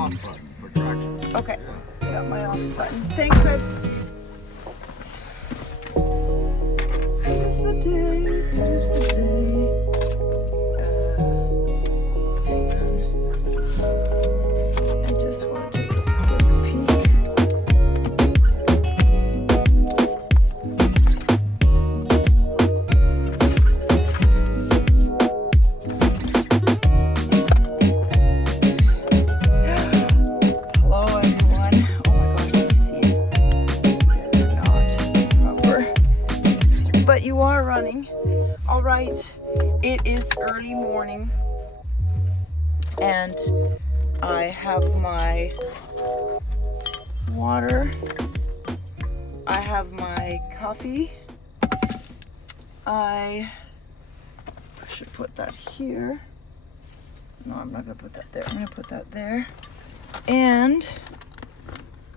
off button for traction. Okay. I got my off button. Thanks, babe. It is the day. It is the day. Hang on. I just want to take a quick peek. Hello, everyone. Oh my gosh, let me see it. You guys are not proper. But you are running. All right. It is early morning. And I have my water. I have my coffee. I should put that here. No, I'm not gonna put that there. I'm gonna put that there. And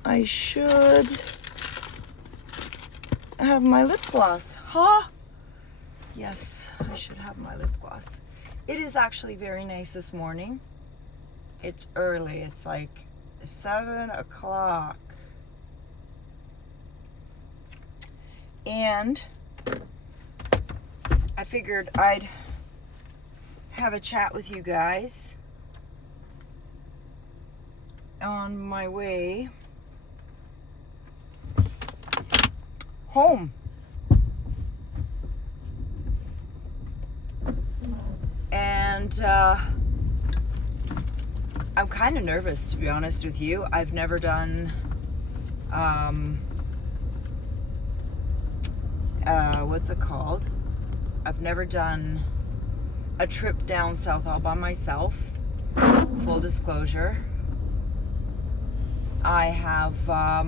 I should have my lip gloss. Huh? Yes, I should have my lip gloss. It is actually very nice this morning. It's early. It's like 7 o'clock. And I figured I'd have a chat with you guys on my way home. And I'm kind of nervous, to be honest with you. I've never done what's it called? I've never done a trip down south all by myself. Full disclosure. I have I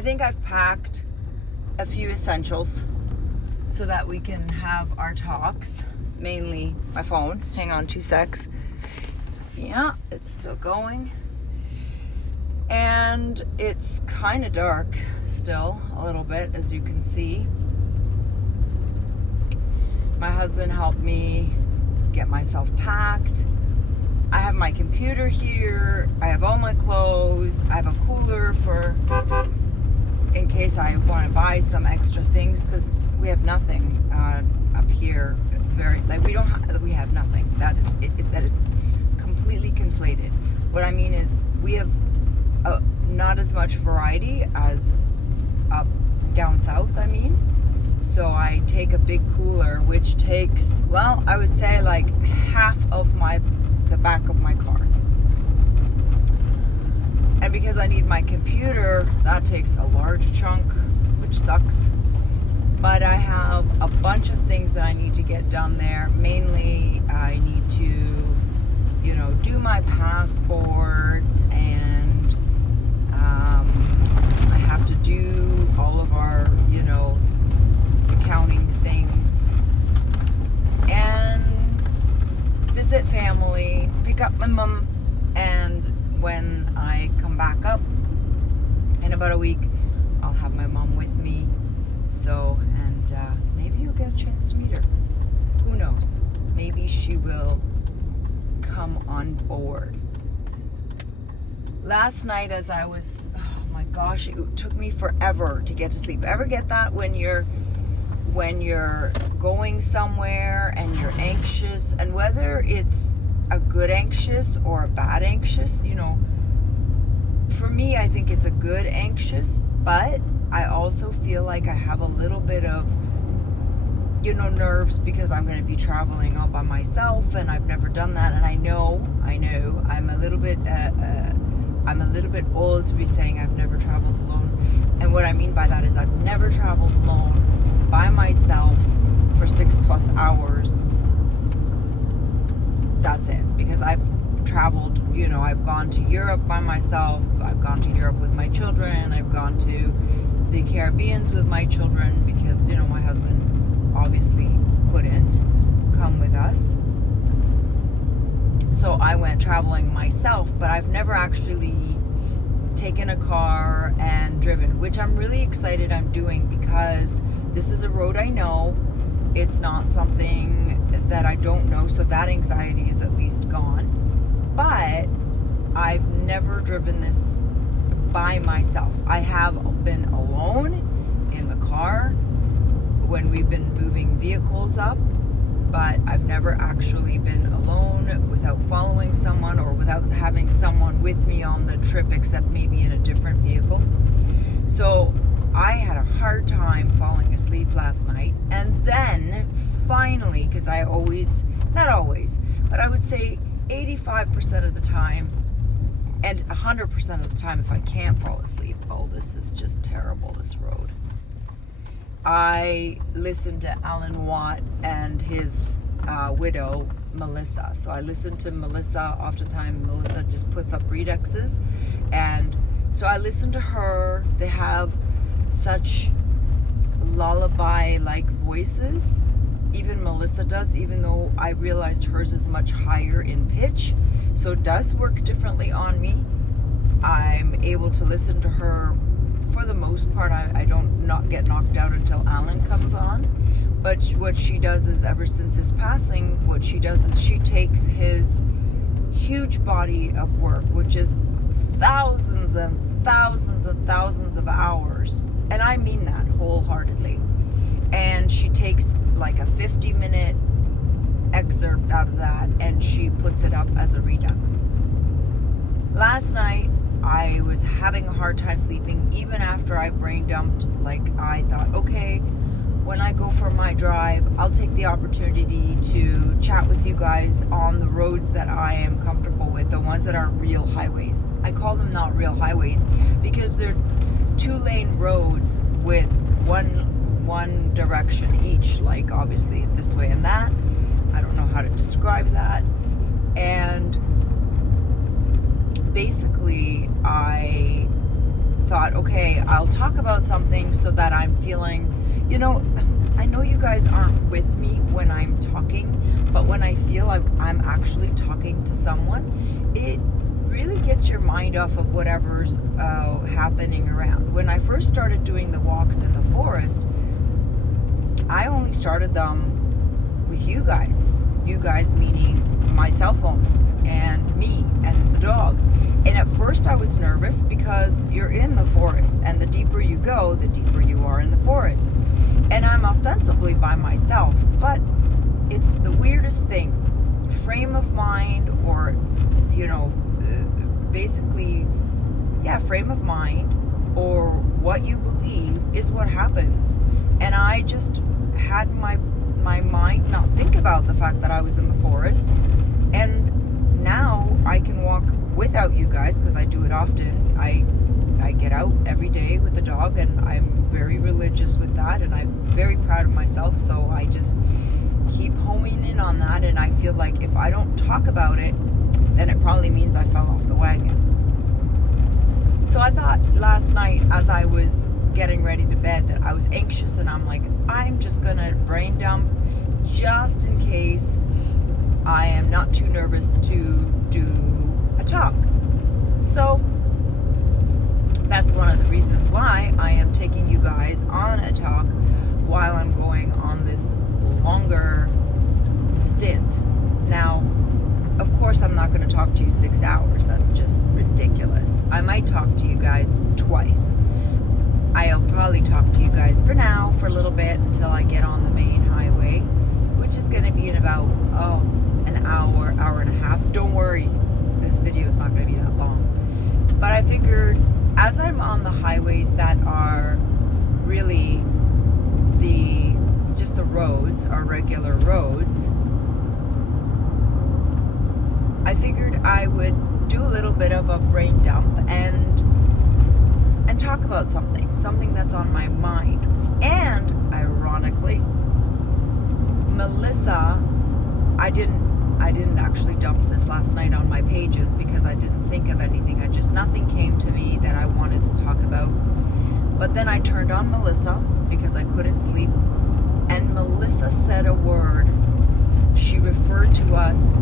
think I've packed a few essentials so that we can have our talks. Mainly my phone. Hang on 2 secs. Yeah, it's still going. And it's kind of dark still, a little bit, as you can see. My husband helped me get myself packed. I have my computer here. I have all my clothes. I have a cooler for in case I want to buy some extra things, because we have nothing up here. We have nothing. That is completely conflated. What I mean is we have not as much variety as up down south, I mean. So I take a big cooler, which takes, well, I would say like half of the back of my car. And because I need my computer, that takes a large chunk, which sucks. But I have a bunch of things that I need to get done there. Mainly, I need to, do my passport, and I have to do all of our, accounting things, and visit family, pick up my mom, and when I come back up in about a week, I'll have my mom with me. So, and maybe you'll get a chance to meet her. Who knows? Maybe she will come on board. Last night, as I was, oh my gosh, it took me forever to get to sleep. Ever get that when you're going somewhere and you're anxious, and whether it's a good anxious or a bad anxious, for me, I think it's a good anxious, but I also feel like I have a little bit of, nerves, because I'm going to be traveling all by myself, and I've never done that. And I know, I'm a little bit old to be saying I've never traveled alone. And what I mean by that is I've never traveled alone by myself for 6+ hours. That's it. Because I've traveled, I've gone to Europe by myself. I've gone to Europe with my children. I've gone to the Caribbeans with my children, because, my husband obviously couldn't come with us. So I went traveling myself, but I've never actually taken a car and driven, which I'm really excited I'm doing, because this is a road I know. It's not something that I don't know, so that anxiety is at least gone. But I've never driven this by myself. I have been alone in the car when we've been moving vehicles up, but I've never actually been alone without following someone or without having someone with me on the trip, except maybe in a different vehicle. So I had a hard time falling asleep last night, and then finally, because I always, not always, but I would say 85% of the time and 100% of the time if I can't fall asleep, oh, this is just terrible, this road. I listened to Alan Watt and his widow, Melissa. So I listened to Melissa. Oftentimes, Melissa just puts up redexes. And so I listened to her. They have such lullaby-like voices. Even Melissa does, even though I realized hers is much higher in pitch. So it does work differently on me. I'm able to listen to her for the most part. I don't not get knocked out until Alan comes on. But what she does is, ever since his passing, what she does is she takes his huge body of work, which is thousands and thousands and thousands of hours, and I mean that wholeheartedly, and she takes like a 50-minute excerpt out of that and she puts it up as a redux. Last night I was having a hard time sleeping even after I brain dumped. Like, I thought, okay, when I go for my drive, I'll take the opportunity to chat with you guys on the roads that I am comfortable with, the ones that aren't real highways. I call them not real highways because they're 2-lane roads with one direction each, like obviously this way and that. I don't know how to describe that. And basically I thought, okay, I'll talk about something so that I'm feeling, you know, I know you guys aren't with me when I'm talking, but when I feel like I'm actually talking to someone, it really gets your mind off of whatever's happening around. When I first started doing the walks in the forest, I only started them with you guys meaning my cell phone and me and the dog. And at first I was nervous because you're in the forest, and the deeper you go, the deeper you are in the forest. And I'm ostensibly by myself, but it's the weirdest thing. Frame of mind, or, you know, basically, yeah, frame of mind, or what you believe is what happens. And I just had my mind not think about the fact that I was in the forest. And now I can walk without you guys because I do it often. I get out every day with the dog, and I'm very religious with that, and I'm very proud of myself. So I just keep homing in on that, and I feel like if I don't talk about it, then it probably means I fell off the wagon. So I thought last night as I was getting ready to bed that I was anxious, and I'm like, I'm just gonna brain dump just in case I am not too nervous to do a talk. So that's one of the reasons why I am taking you guys on a talk while I'm going on this longer stint. Now, of course, I'm not going to talk to you 6 hours. That's just ridiculous. I might talk to you guys twice. I'll probably talk to you guys for now, for a little bit, until I get on the main highway, which is going to be in about, an hour, hour and a half. Don't worry, this video is not going to be that long. But I figured, as I'm on the highways that are really just the roads, are regular roads, I figured I would do a little bit of a brain dump and talk about something that's on my mind. And ironically, Melissa, I didn't actually dump this last night on my pages because I didn't think of anything. Nothing came to me that I wanted to talk about. But then I turned on Melissa because I couldn't sleep, and Melissa said a word. She referred to us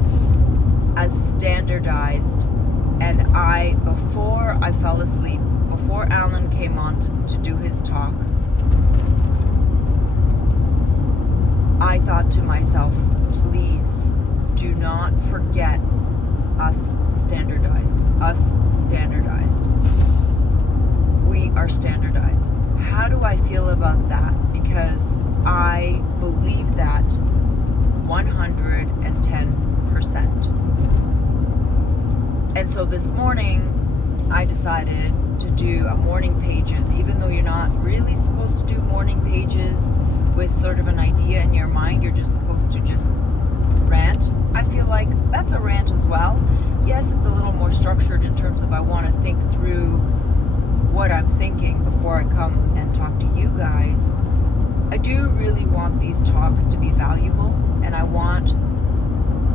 as standardized, and before I fell asleep, before Alan came on to do his talk, I thought to myself, please do not forget Us standardized. Us standardized. We are standardized. How do I feel about that? Because I believe that 110%. And so this morning, I decided to do a morning pages, even though you're not really supposed to do morning pages with sort of an idea in your mind. You're just supposed to just rant. I feel like that's a rant as well. Yes, it's a little more structured in terms of I want to think through what I'm thinking before I come and talk to you guys. I do really want these talks to be valuable, and I want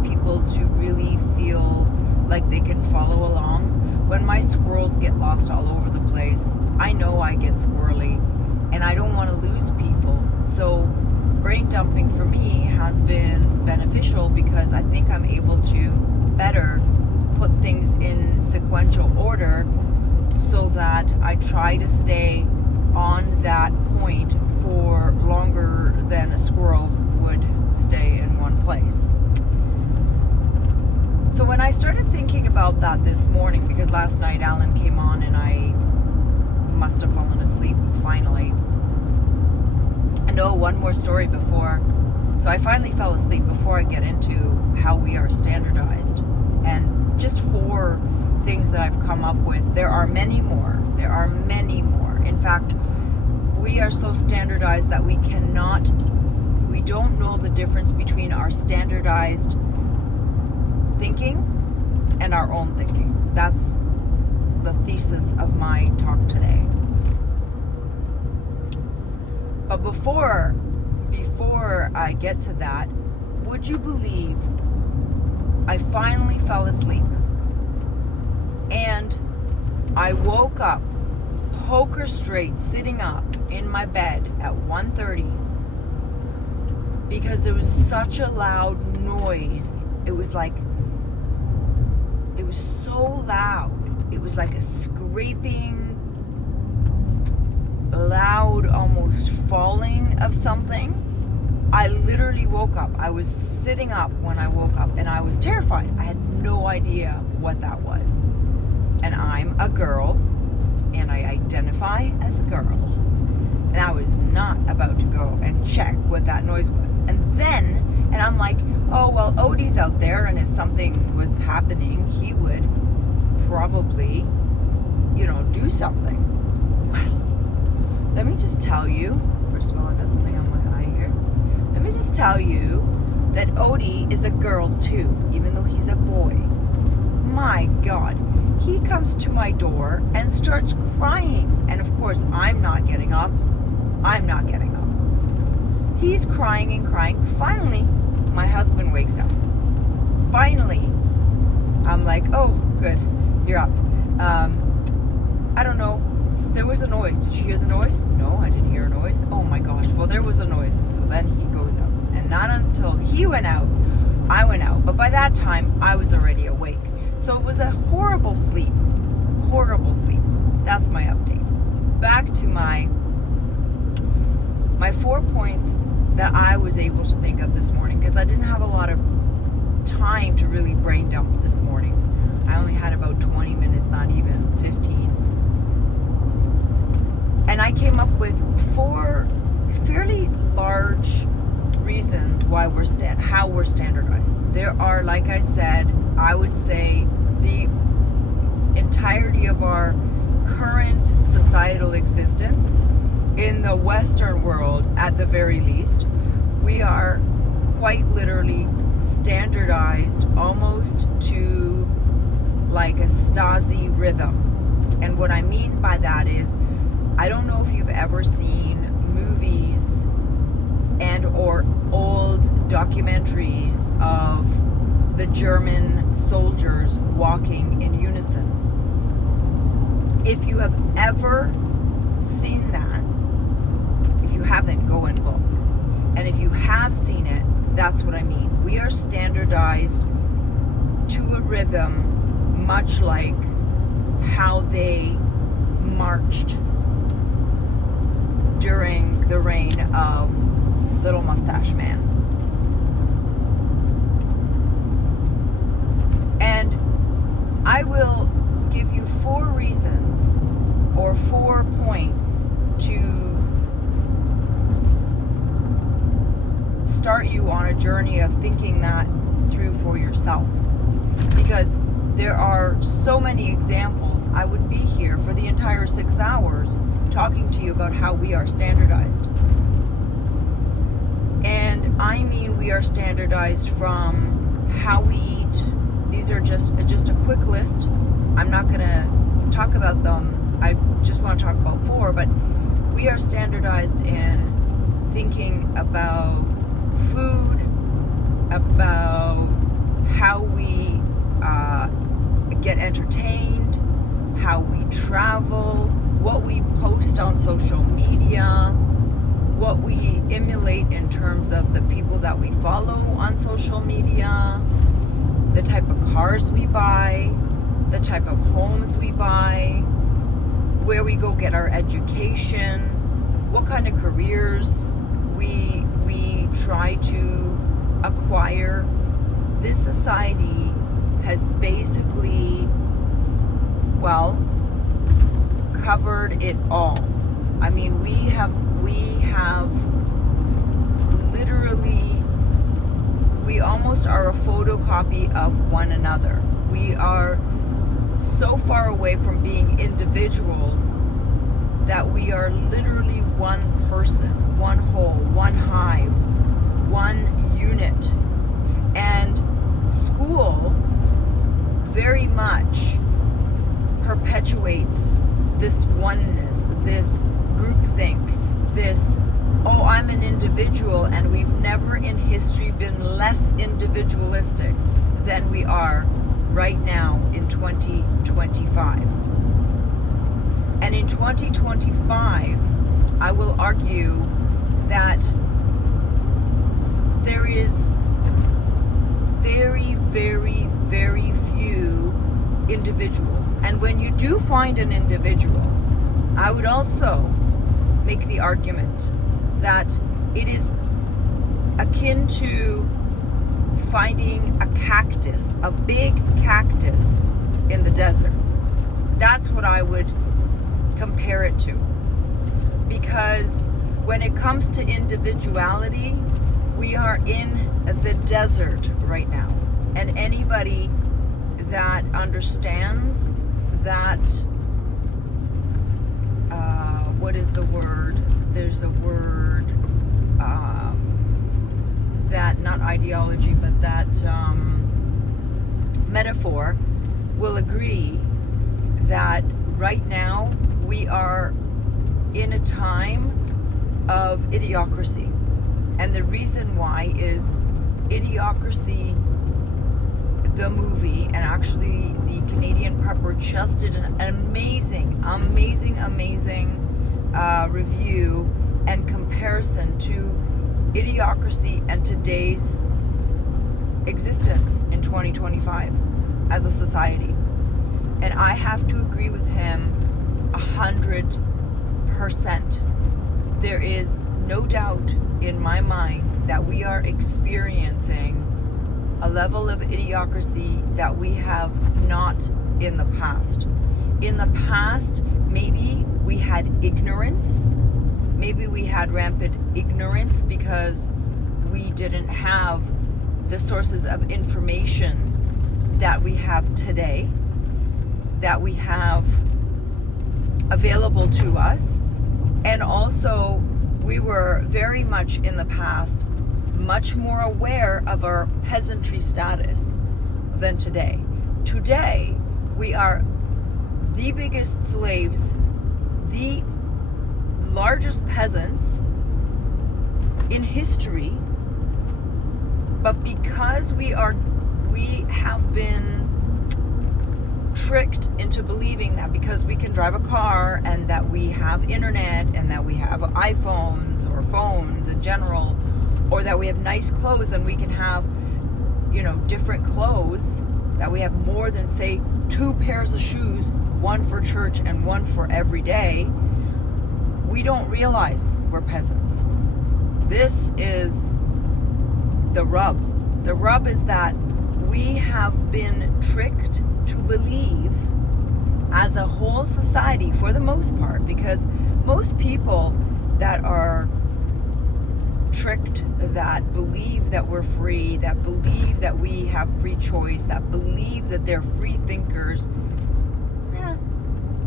people to really feel like they can follow along. When my squirrels get lost all over the place, I know I get squirrely, and I don't want to lose people. So brain dumping for me has been beneficial because I think I'm able to better put things in sequential order so that I try to stay on that point for longer than a squirrel would stay in one place. So when I started thinking about that this morning, because last night Alan came on and I must have fallen asleep finally. And one more story before. So I finally fell asleep before I get into how we are standardized. And just 4 things that I've come up with. There are many more. There are many more. In fact, we are so standardized that we don't know the difference between our standardized thinking and our own thinking. That's the thesis of my talk today. But before I get to that, would you believe I finally fell asleep and I woke up poker straight sitting up in my bed at 1:30 because there was such a loud noise. It was so loud. It was like a scraping, loud, almost falling of something. I literally woke up. I was sitting up when I woke up and I was terrified. I had no idea what that was. And I'm a girl and I identify as a girl. And I was not about to go and check what that noise was. And I'm like, oh, well, Odie's out there, and if something was happening, he would probably, do something. Well, let me just tell you, first of all, I got something on my eye here. Let me just tell you that Odie is a girl too, even though he's a boy. My God, he comes to my door and starts crying. And of course, I'm not getting up. He's crying and crying. Finally, my husband wakes up. Finally, I'm like, oh, good, you're up. I don't know, there was a noise. Did you hear the noise? No, I didn't hear a noise. Oh my gosh, well, there was a noise. So then he goes up. And not until he went out, I went out. But by that time, I was already awake. So it was a horrible sleep. Horrible sleep. That's my update. Back to my 4 points that I was able to think of this morning, because I didn't have a lot of time to really brain dump this morning. I only had about 20 minutes, not even 15. And I came up with 4 fairly large reasons why how we're standardized. There are, like I said, I would say the entirety of our current societal existence in the Western world, at the very least, we are quite literally standardized almost to like a Stasi rhythm. And what I mean by that is, I don't know if you've ever seen movies and or old documentaries of the German soldiers walking in unison. If you have ever seen that, if you haven't, go and look. And if you have seen it, that's what I mean. We are standardized to a rhythm much like how they marched during the reign of Little Mustache Man. And I will give you 4 reasons or 4 points to start you on a journey of thinking that through for yourself. Because there are so many examples. I would be here for the entire 6 hours talking to you about how we are standardized. And I mean we are standardized from how we eat. These are just a quick list. I'm not going to talk about them. I just want to talk about 4, but we are standardized in thinking about food, about how we get entertained, how we travel, what we post on social media, what we emulate in terms of the people that we follow on social media, the type of cars we buy, the type of homes we buy, where we go get our education, what kind of careers we try to acquire. This society has basically, well, covered it all. I mean, we have literally, we almost are a photocopy of one another. We are so far away from being individuals that we are literally one person, one whole, one hive, one unit. And school very much perpetuates this oneness, this groupthink, this, oh, I'm an individual, and we've never in history been less individualistic than we are right now in 2025. And in 2025, I will argue that there is very, very, very few individuals. And when you do find an individual, I would also make the argument that it is akin to finding a cactus, a big cactus in the desert. That's what I would compare it to. Because when it comes to individuality, we are in the desert right now. And anybody that understands that, what is the word? There's a word, that, not ideology, but that metaphor, will agree that right now we are in a time of idiocracy. And the reason why is Idiocracy, the movie, and actually the Canadian Prepper just did an amazing review and comparison to Idiocracy and today's existence in 2025 as a society. And I have to agree with him 100%. There is no doubt in my mind that we are experiencing a level of idiocracy that we have not in the past. In the past, maybe we had ignorance. Maybe we had rampant ignorance because we didn't have the sources of information that we have today, that we have available to us. And also, we were very much in the past much more aware of our peasantry status than today. Today, we are the biggest slaves, the largest peasants in history, but because we have been tricked into believing that because we can drive a car and that we have internet and that we have iPhones or phones in general, or that we have nice clothes and we can have, different clothes, that we have more than, say, 2 pairs of shoes, one for church and one for every day, we don't realize we're peasants. This is the rub. The rub is that we have been tricked to believe as a whole society, for the most part, because most people that are tricked, that believe that we're free, that believe that we have free choice, that believe that they're free thinkers,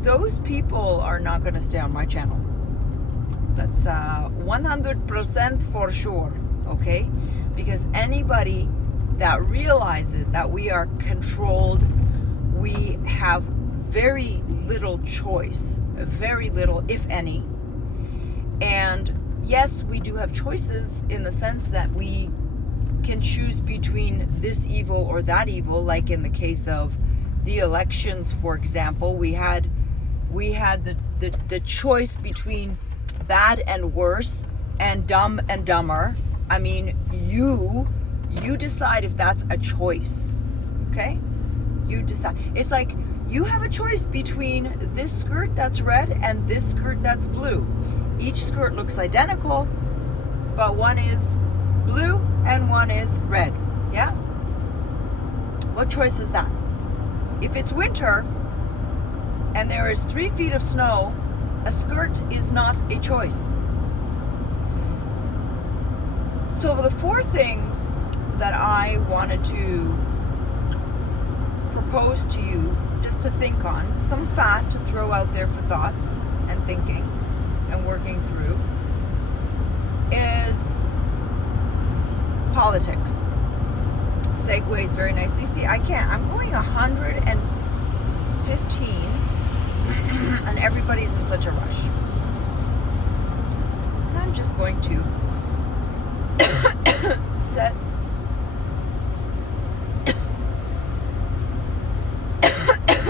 those people are not going to stay on my channel. That's 100% for sure, okay? Because anybody that realizes that we are controlled, we have very little choice, very little, if any. And yes, we do have choices in the sense that we can choose between this evil or that evil, like in the case of the elections, for example. We had the choice between bad and worse and dumb and dumber. I mean, you decide if that's a choice, okay? You decide. It's like you have a choice between this skirt that's red and this skirt that's blue. Each skirt looks identical, but one is blue and one is red, yeah? What choice is that? If it's winter and there is 3 feet of snow, a skirt is not a choice. So the 4 things that I wanted to propose to you just to think on, some fat to throw out there for thoughts and thinking and working through, is politics. Segues very nicely. See, I can't. I'm going 115 and everybody's in such a rush. And I'm just going to set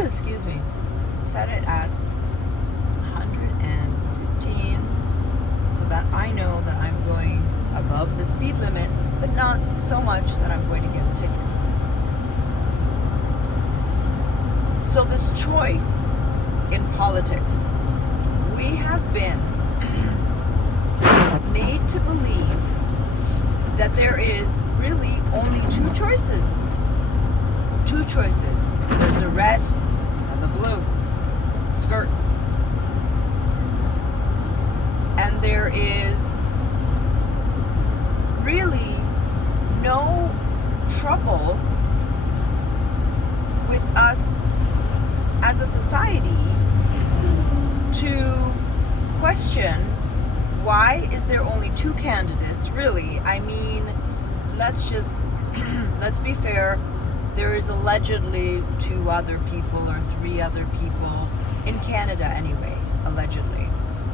excuse me, set it at 115 so that I know that I'm going above the speed limit, but not so much that I'm going to get a ticket. So this choice in politics, we have been made to believe that there is really only 2 choices. 2 choices. There's the red and the blue skirts. And there is really no trouble with us as a society to question, why is there only 2 candidates? Really, I mean, let's be fair. There is allegedly 2 other people or 3 other people in Canada anyway, allegedly.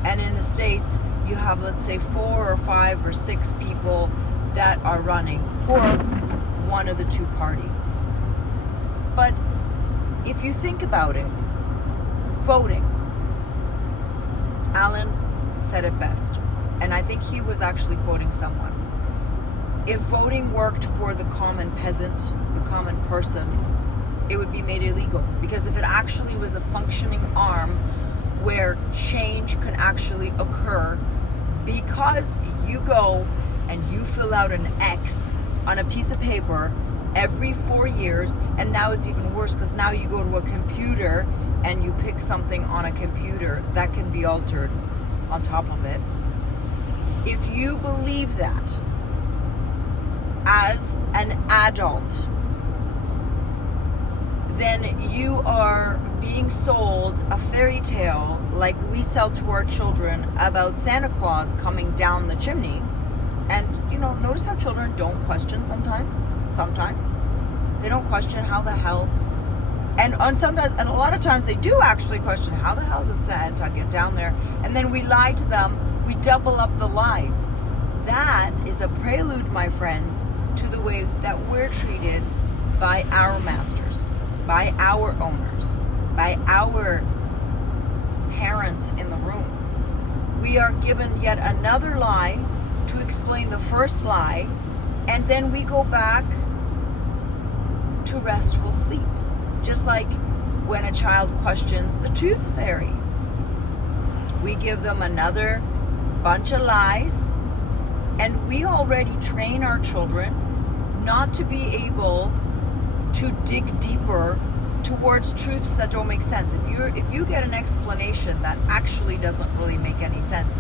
And in the States, you have, let's say, 4 or 5 or 6 people that are running for one of the 2 parties. But if you think about it, voting, Alan said it best, and I think he was actually quoting someone. If voting worked for the common peasant, the common person, it would be made illegal. Because if it actually was a functioning arm where change can actually occur, because you go and you fill out an X on a piece of paper every 4 years, and now it's even worse because now you go to a computer and you pick something on a computer that can be altered on top of it. If you believe that as an adult, then you are being sold a fairy tale like we sell to our children about Santa Claus coming down the chimney. And, you know, notice how children don't question sometimes. Sometimes. They don't question how the hell. And sometimes, and a lot of times they do actually question how the hell does Santa get down there? And then we lie to them. We double up the lie. That is a prelude, my friends, to the way that we're treated by our masters, by our owners, by our parents in the room. We are given yet another lie to explain the first lie, and then we go back to restful sleep. Just like when a child questions the tooth fairy. We give them another bunch of lies, and we already train our children not to be able to dig deeper towards truths that don't make sense. If you get an explanation that actually doesn't really make any sense,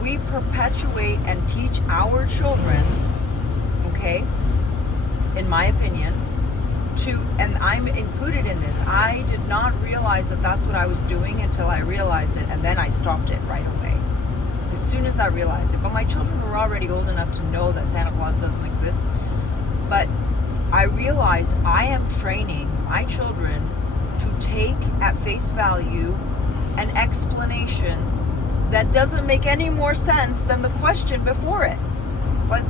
we perpetuate and teach our children, okay, in my opinion, and I'm included in this. I did not realize that that's what I was doing until I realized it, and then I stopped it right away. As soon as I realized it. But my children were already old enough to know that Santa Claus doesn't exist. But I realized I am training my children to take at face value an explanation that doesn't make any more sense than the question before it. Like,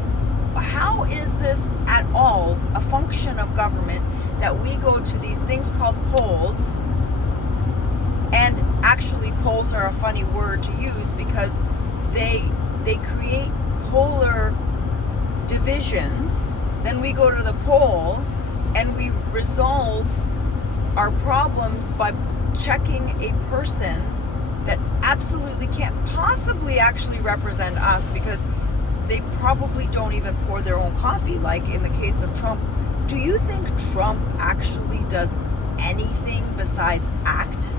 how is this at all a function of government that we go to these things called polls? And actually, polls are a funny word to use because they create polar divisions. Then we go to the poll and we resolve our problems by checking a person that absolutely can't possibly actually represent us because they probably don't even pour their own coffee, like in the case of Trump. Do you think Trump actually does anything besides act?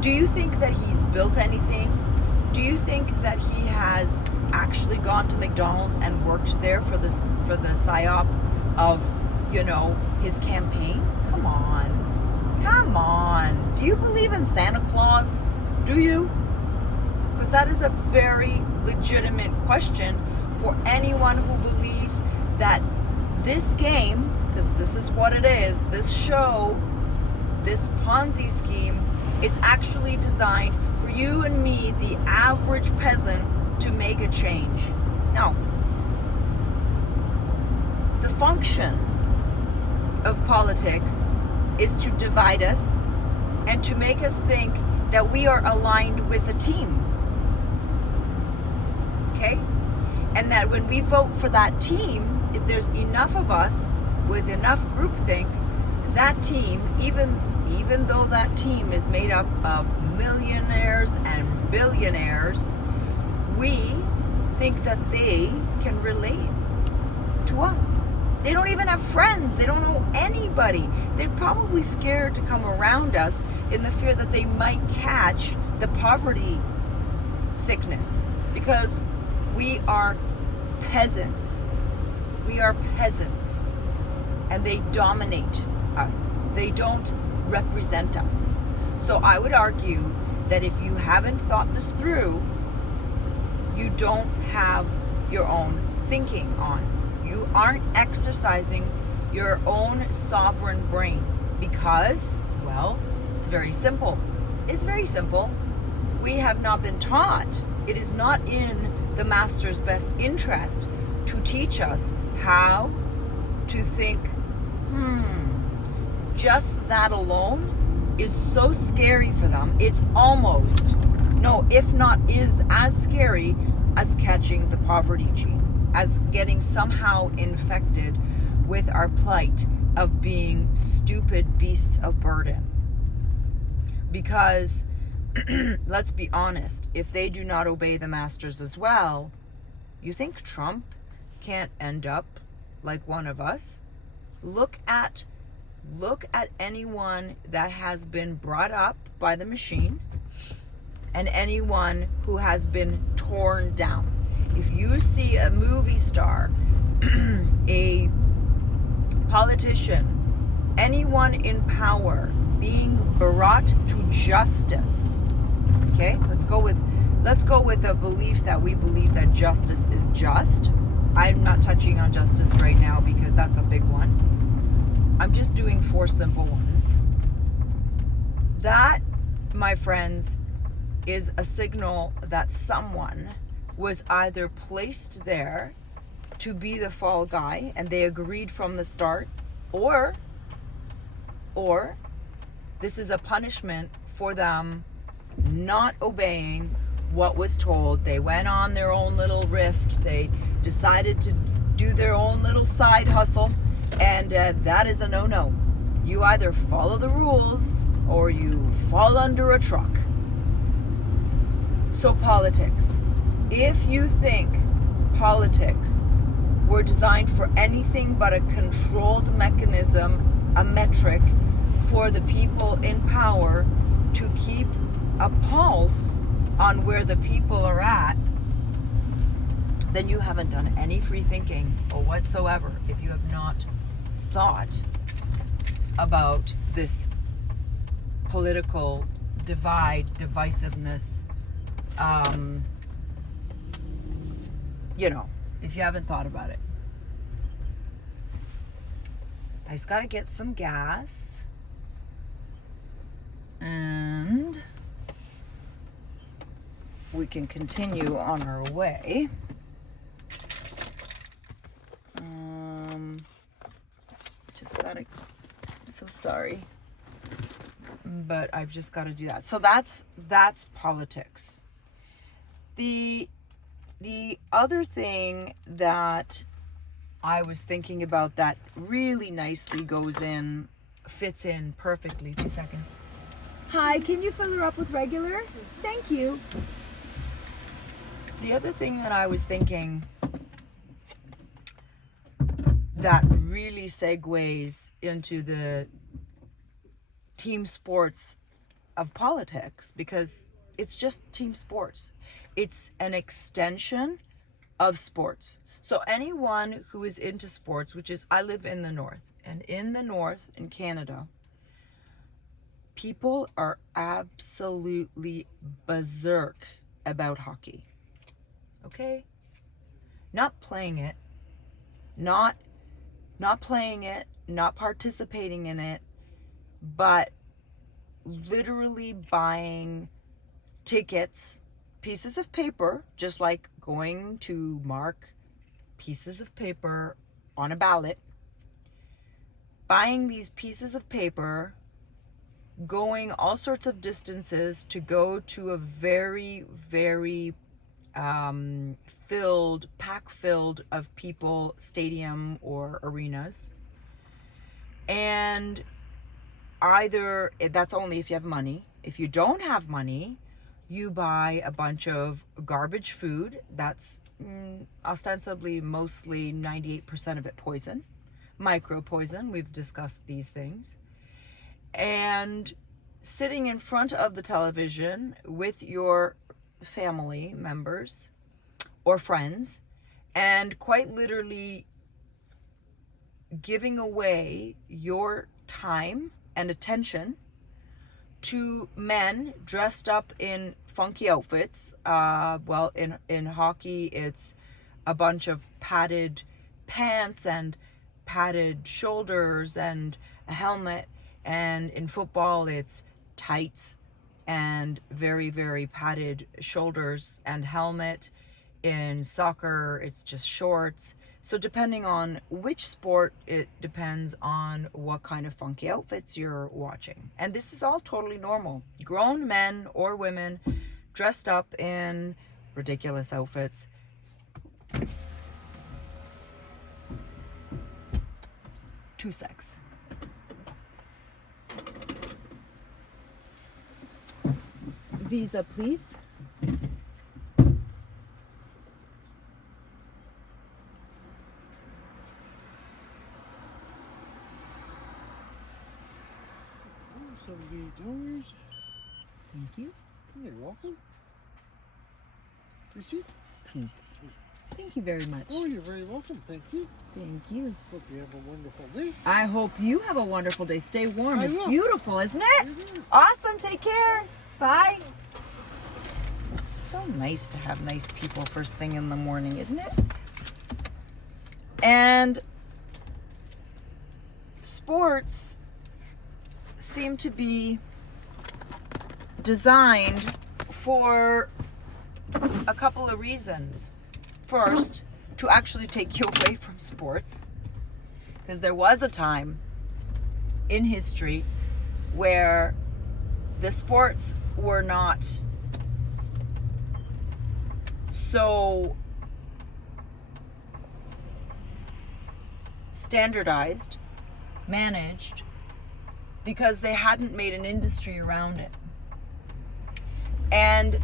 Do you think that he's built anything? Do you think that he has actually gone to McDonald's and worked there for the psyop of, his campaign? Come on. Do you believe in Santa Claus? Do you? Because that is a very legitimate question for anyone who believes that this game, because this is what it is, this show, this Ponzi scheme is actually designed for you and me, the average peasant, to make a change. Now, the function of politics is to divide us and to make us think that we are aligned with a team. Okay? And that when we vote for that team, if there's enough of us with enough groupthink, that team, even though that team is made up of millionaires and billionaires, we think that they can relate to us. They don't even have friends. They don't know anybody. They're probably scared to come around us in the fear that they might catch the poverty sickness, because we are peasants. We are peasants, and they dominate us. They don't represent us. So I would argue that if you haven't thought this through, you don't have your own thinking on. You aren't exercising your own sovereign brain because, well, it's very simple. It's very simple. We have not been taught. It is not in the master's best interest to teach us how to think. Just that alone is so scary for them. It's almost, no, if not is as scary as catching the poverty gene, as getting somehow infected with our plight of being stupid beasts of burden. Because, let's be honest, if they do not obey the masters as well, you think Trump can't end up like one of us? Look at anyone that has been brought up by the machine and anyone who has been torn down. If you see a movie star, a politician, anyone in power being brought to justice, okay? Let's go with a belief that we believe that justice is just. I'm not touching on justice right now because that's a big one. I'm just doing 4 simple ones. That, my friends, is a signal that someone was either placed there to be the fall guy and they agreed from the start, or this is a punishment for them not obeying what was told. They went on their own little rift. They decided to do their own little side hustle, and that is a no-no. You either follow the rules or you fall under a truck. So politics. If you think politics were designed for anything but a controlled mechanism a metric for the people in power to keep a pulse on where the people are at, then you haven't done any free thinking or whatsoever if you have not thought about this political divisiveness. If you haven't thought about it. I just got to get some gas. And we can continue on our way. Just got to... So sorry. But I've just got to do that. So that's politics. The other thing that I was thinking about that really nicely fits in perfectly. 2 seconds. Hi, can you fill her up with regular? Thank you. The other thing that I was thinking that really segues into the team sports of politics, because it's just team sports. It's an extension of sports. So anyone who is into sports, which is, I live in the north, and in the north, in Canada, people are absolutely berserk about hockey. Okay? Not playing it, not participating in it, but literally buying tickets, pieces of paper, just like going to mark pieces of paper on a ballot, buying these pieces of paper, going all sorts of distances to go to a very, very pack-filled of people stadium or arenas. And either, that's only if you have money. If you don't have money, you buy a bunch of garbage food that's ostensibly mostly 98% of it poison, micro poison. We've discussed these things. And sitting in front of the television with your family members or friends, and quite literally giving away your time and attention to men dressed up in funky outfits. Well, in hockey, it's a bunch of padded pants and padded shoulders and a helmet. And in football, it's tights and very, very padded shoulders and helmet. In soccer, it's just shorts. So depending on which sport, it depends on what kind of funky outfits you're watching. And this is all totally normal. Grown men or women dressed up in ridiculous outfits. Two secs. Visa, please. $78. Thank you. You're welcome. Receipt? Please. Thank you very much. Oh, you're very welcome. Thank you. Thank you. Hope you have a wonderful day. I hope you have a wonderful day. Stay warm. It's will. beautiful, isn't it? It is. Awesome. Take care. Bye. It's so nice to have nice people first thing in the morning, isn't it? And sports seem to be designed for a couple of reasons. First, to actually take you away from sports, because there was a time in history where the sports were not so standardized, managed, because they hadn't made an industry around it. And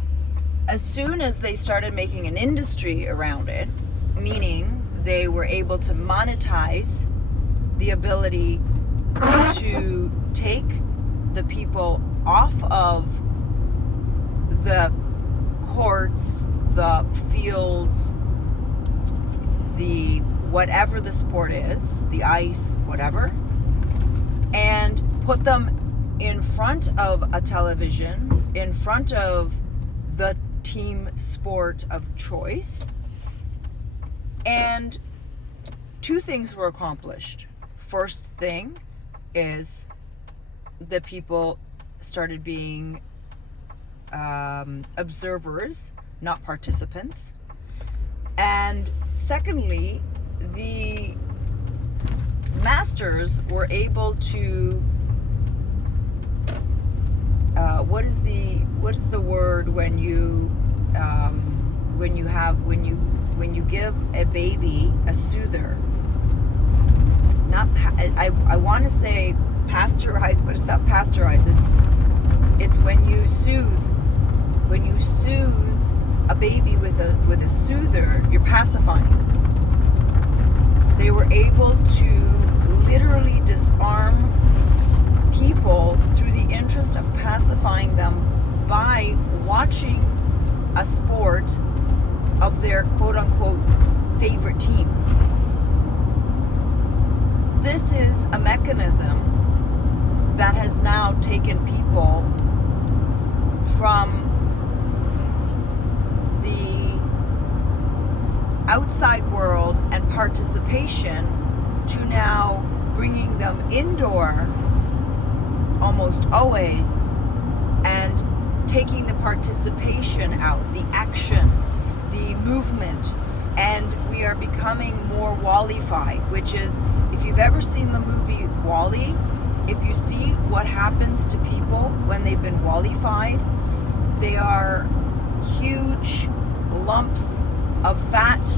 as soon as they started making an industry around it, meaning they were able to monetize the ability to take the people off of the courts, the fields, the whatever the sport is, the ice, whatever, and put them in front of a television, in front of the team sport of choice, and two things were accomplished. First thing is the people started being observers, not participants. And secondly, the masters were able to what is the word when you give a baby a soother? I want to say pasteurized, but it's not pasteurized. It's when you soothe a baby with a soother, you're pacifying. They were able to literally disarm people through the interest of pacifying them by watching a sport of their quote-unquote favorite team. This is a mechanism that has now taken people from the outside world and participation to now bringing them indoor almost always and taking the participation out, the action, the movement, and we are becoming more Wall-E-fied, which is, if you've ever seen the movie Wall-E, if you see what happens to people when they've been Wall-E-fied, they are huge lumps of fat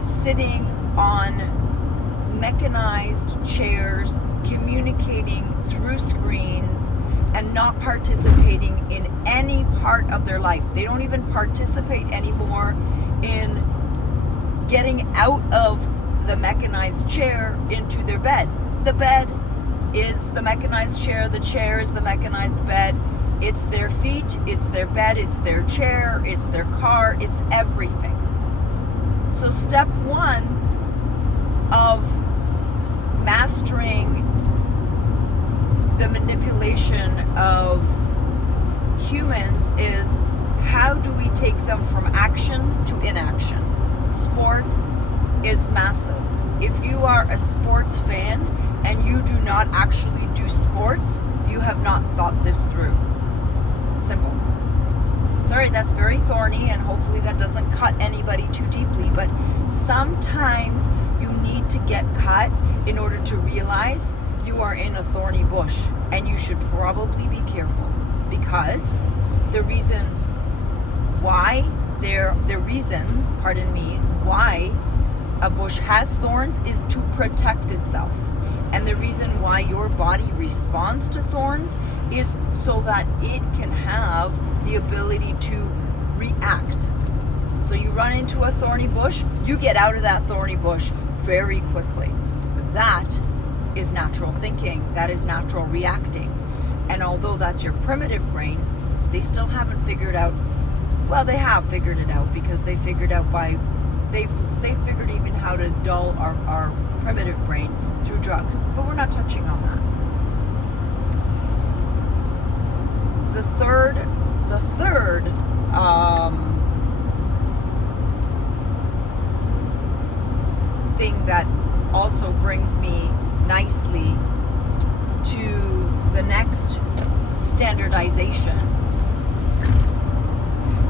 sitting on mechanized chairs, communicating through screens, and not participating in any part of their life. They don't even participate anymore in getting out of the mechanized chair into their bed. The bed is the mechanized chair, the chair is the mechanized bed. It's their feet, it's their bed, it's their chair, it's their car, it's everything. So step one of mastering the manipulation of humans is, how do we take them from action to inaction? Sports is massive. If you are a sports fan and you do not actually do sports, you have not thought this through. Simple. Sorry, that's very thorny, and hopefully that doesn't cut anybody too deeply, but sometimes you need to get cut in order to realize you are in a thorny bush, and you should probably be careful, because the reasons why why a bush has thorns is to protect itself. And the reason why your body responds to thorns is so that it can have the ability to react. So you run into a thorny bush, you get out of that thorny bush very quickly. That is natural thinking. That is natural reacting. And although that's your primitive brain, they still haven't figured out, well, they have figured it out, because they figured out they've figured even how to dull our primitive brain through drugs. But we're not touching on that. The third thing that also brings me nicely to the next standardization,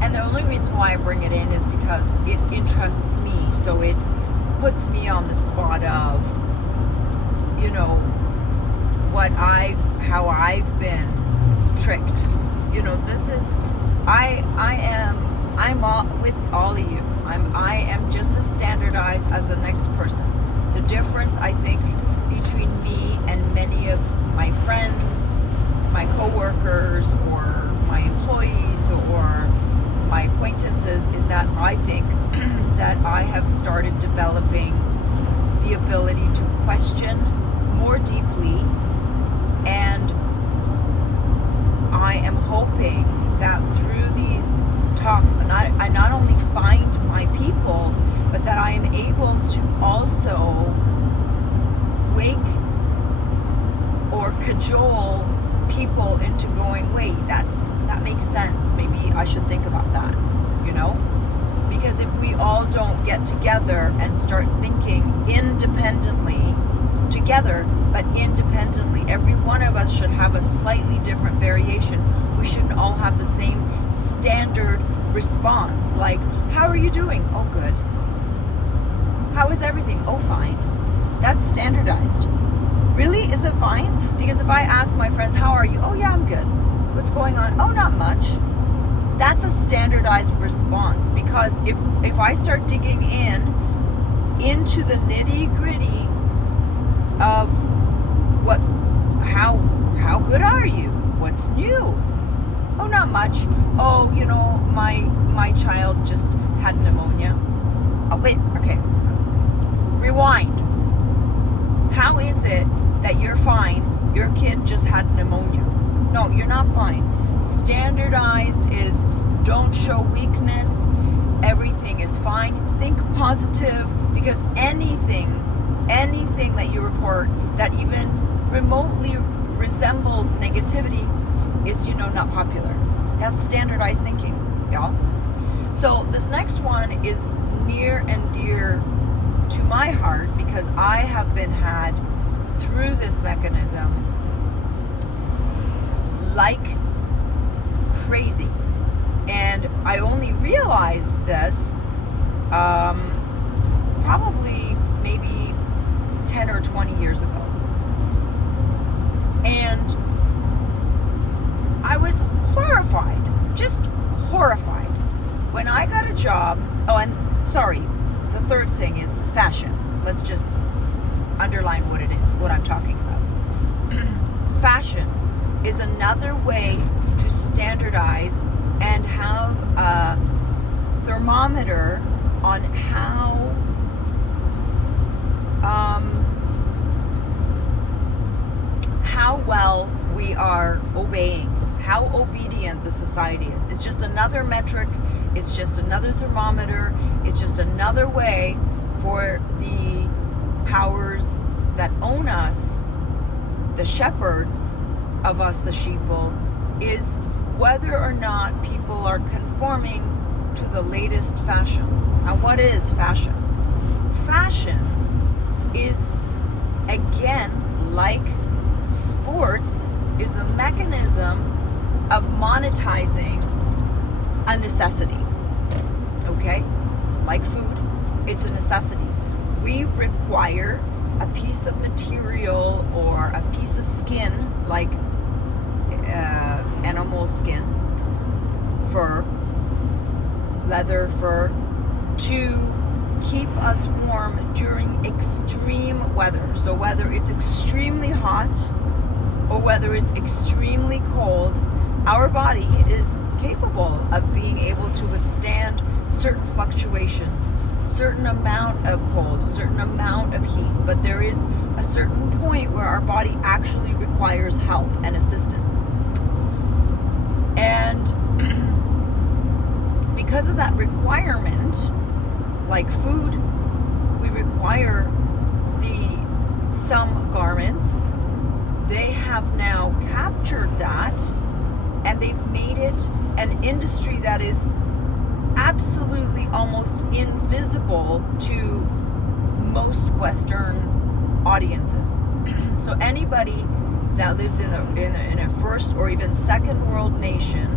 and the only reason why I bring it in is because it interests me. So it puts me on the spot of, how I've been tricked. This is, I'm all, with all of you. I am just as standardized as the next person. The difference, I think, between me and many of my friends, my coworkers, or my employees, or my acquaintances, is that I think that I have started developing the ability to question more deeply, and I am hoping that through these talks, and I not only find my people, but that I am able to also wake or cajole people into going, wait, that makes sense. Maybe I should think about that, you know? Because if we all don't get together and start thinking independently, together, but independently, every one of us should have a slightly different variation. We shouldn't all have the same standard response. Like, how are you doing? Oh, good. How is everything? Oh, fine. That's standardized. Really? Is it fine? Because if I ask my friends, how are you? Oh, yeah, I'm good. What's going on? Oh, not much. That's a standardized response. Because if I start digging into the nitty-gritty of how good are you? What's new? Oh, not much. Oh, you know, my child just had pneumonia. Oh, wait, okay. Rewind. How is it that you're fine? Your kid just had pneumonia. No, you're not fine. Standardized is don't show weakness. Everything is fine. Think positive, because anything that you report that even remotely resembles negativity is, not popular. That's standardized thinking, y'all. So this next one is near and dear to my heart, because I have been had through this mechanism like crazy. And I only realized this probably maybe 10 or 20 years ago. And I was horrified, just horrified, when I got a job. Oh, and sorry, the third thing is fashion. Let's just underline what it is, what I'm talking about. Fashion is another way to standardize and have a thermometer on how well we are obeying, how obedient the society is. It's just another metric. It's just another thermometer. It's just another way for the powers that own us, the shepherds of us, the sheeple, is whether or not people are conforming to the latest fashions. Now, what is fashion? Fashion is, again, like sports, is the mechanism of monetizing a necessity. Okay? Like food, it's a necessity. We require a piece of material or a piece of skin, like animal skin, fur, leather, fur, to keep us warm during extreme weather. So whether it's extremely hot or whether it's extremely cold, our body is capable of being able to withstand certain fluctuations, certain amount of cold, a certain amount of heat. But there is a certain point where our body actually requires help and assistance. And because of that requirement, like food, we require some garments. They have now captured that, and they've made it an industry that is absolutely almost invisible to most Western audiences. So anybody that lives in a first or even second world nation,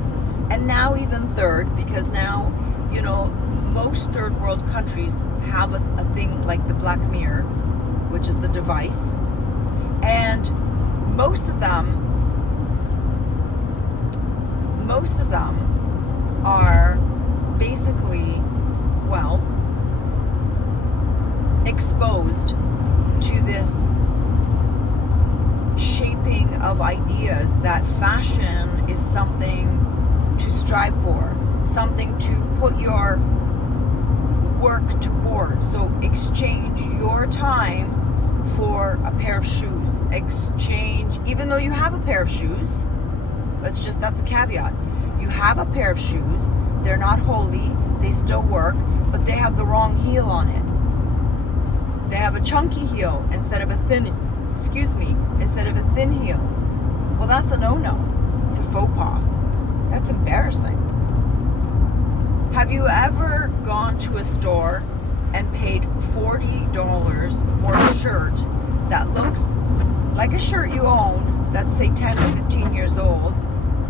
and now even third, because now, most third world countries have a thing like the Black Mirror, which is the device, and most of them are basically, exposed to this shaping of ideas that fashion is something to strive for, something to put your work towards. So exchange your time for a pair of shoes. Exchange, even though you have a pair of shoes, that's a caveat. You have a pair of shoes, they're not holy, they still work, but they have the wrong heel on it. They have a chunky heel instead of a thin heel. Well, that's a no-no. It's a faux pas. That's embarrassing. Have you ever gone to a store and paid $40 for a shirt that looks like a shirt you own that's, say, 10 or 15 years old,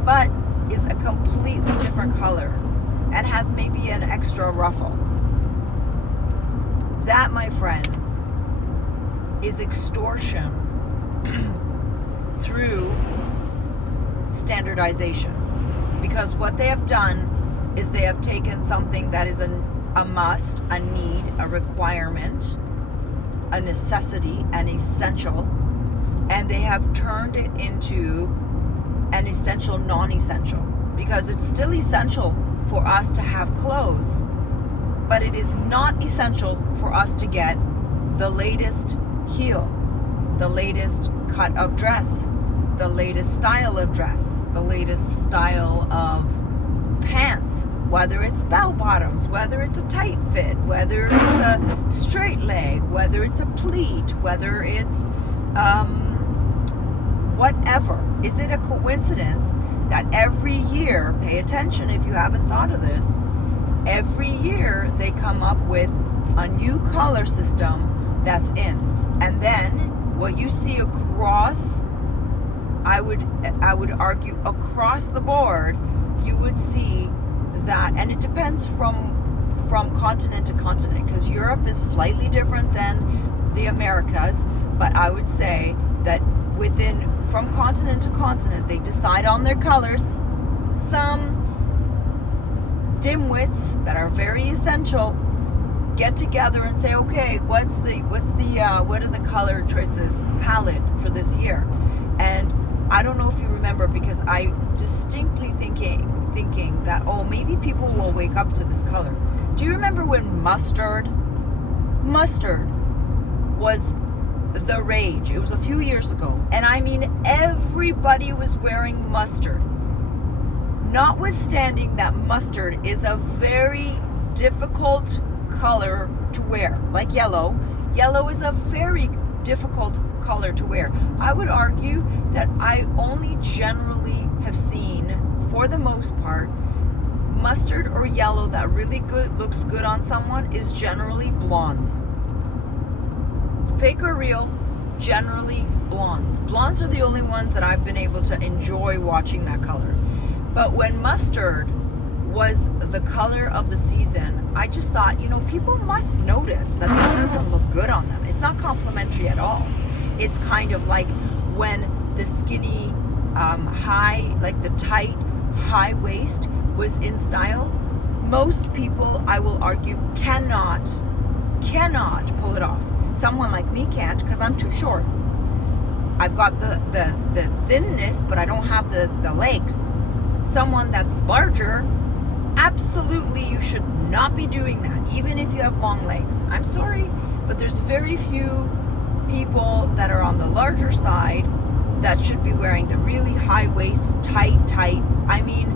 but is a completely different color and has maybe an extra ruffle? That, my friends, is extortion through standardization. Because what they have done is they have taken something that is a must, a need, a requirement, a necessity, an essential, and they have turned it into an essential non-essential. Because it's still essential for us to have clothes, but it is not essential for us to get the latest heel, the latest cut of dress, the latest style of dress, the latest style of pants, whether it's bell bottoms, whether it's a tight fit, whether it's a straight leg, whether it's a pleat, whether it's whatever. Is it a coincidence that every year, pay attention if you haven't thought of this, every year they come up with a new color system that's in, and then what you see across, I would argue across the board, you would see that, and it depends from continent to continent, because Europe is slightly different than the Americas, but I would say that from continent to continent, they decide on their colors. Some dimwits that are very essential get together and say, okay, what are the color choices palette for this year? And I don't know if you remember, because I distinctly thinking that, oh, maybe people will wake up to this color. Do you remember when mustard was the rage? It was a few years ago, and I mean everybody was wearing mustard. Notwithstanding that mustard is a very difficult color to wear, like yellow. Yellow is a very difficult color to wear. I would argue that I only generally have seen, for the most part, mustard or yellow that really looks good on someone is generally blondes. Fake or real, generally blondes. Blondes are the only ones that I've been able to enjoy watching that color. But when mustard was the color of the season, I just thought, people must notice that this doesn't look good on them. It's not complimentary at all. It's kind of like when the skinny, high, like the tight, high waist was in style. Most people, I will argue, cannot pull it off. Someone like me can't, because I'm too short. I've got the thinness, but I don't have the legs. Someone that's larger, absolutely you should not be doing that, even if you have long legs. I'm sorry, but there's very few people that are on the larger side that should be wearing the really high waist, tight. I mean,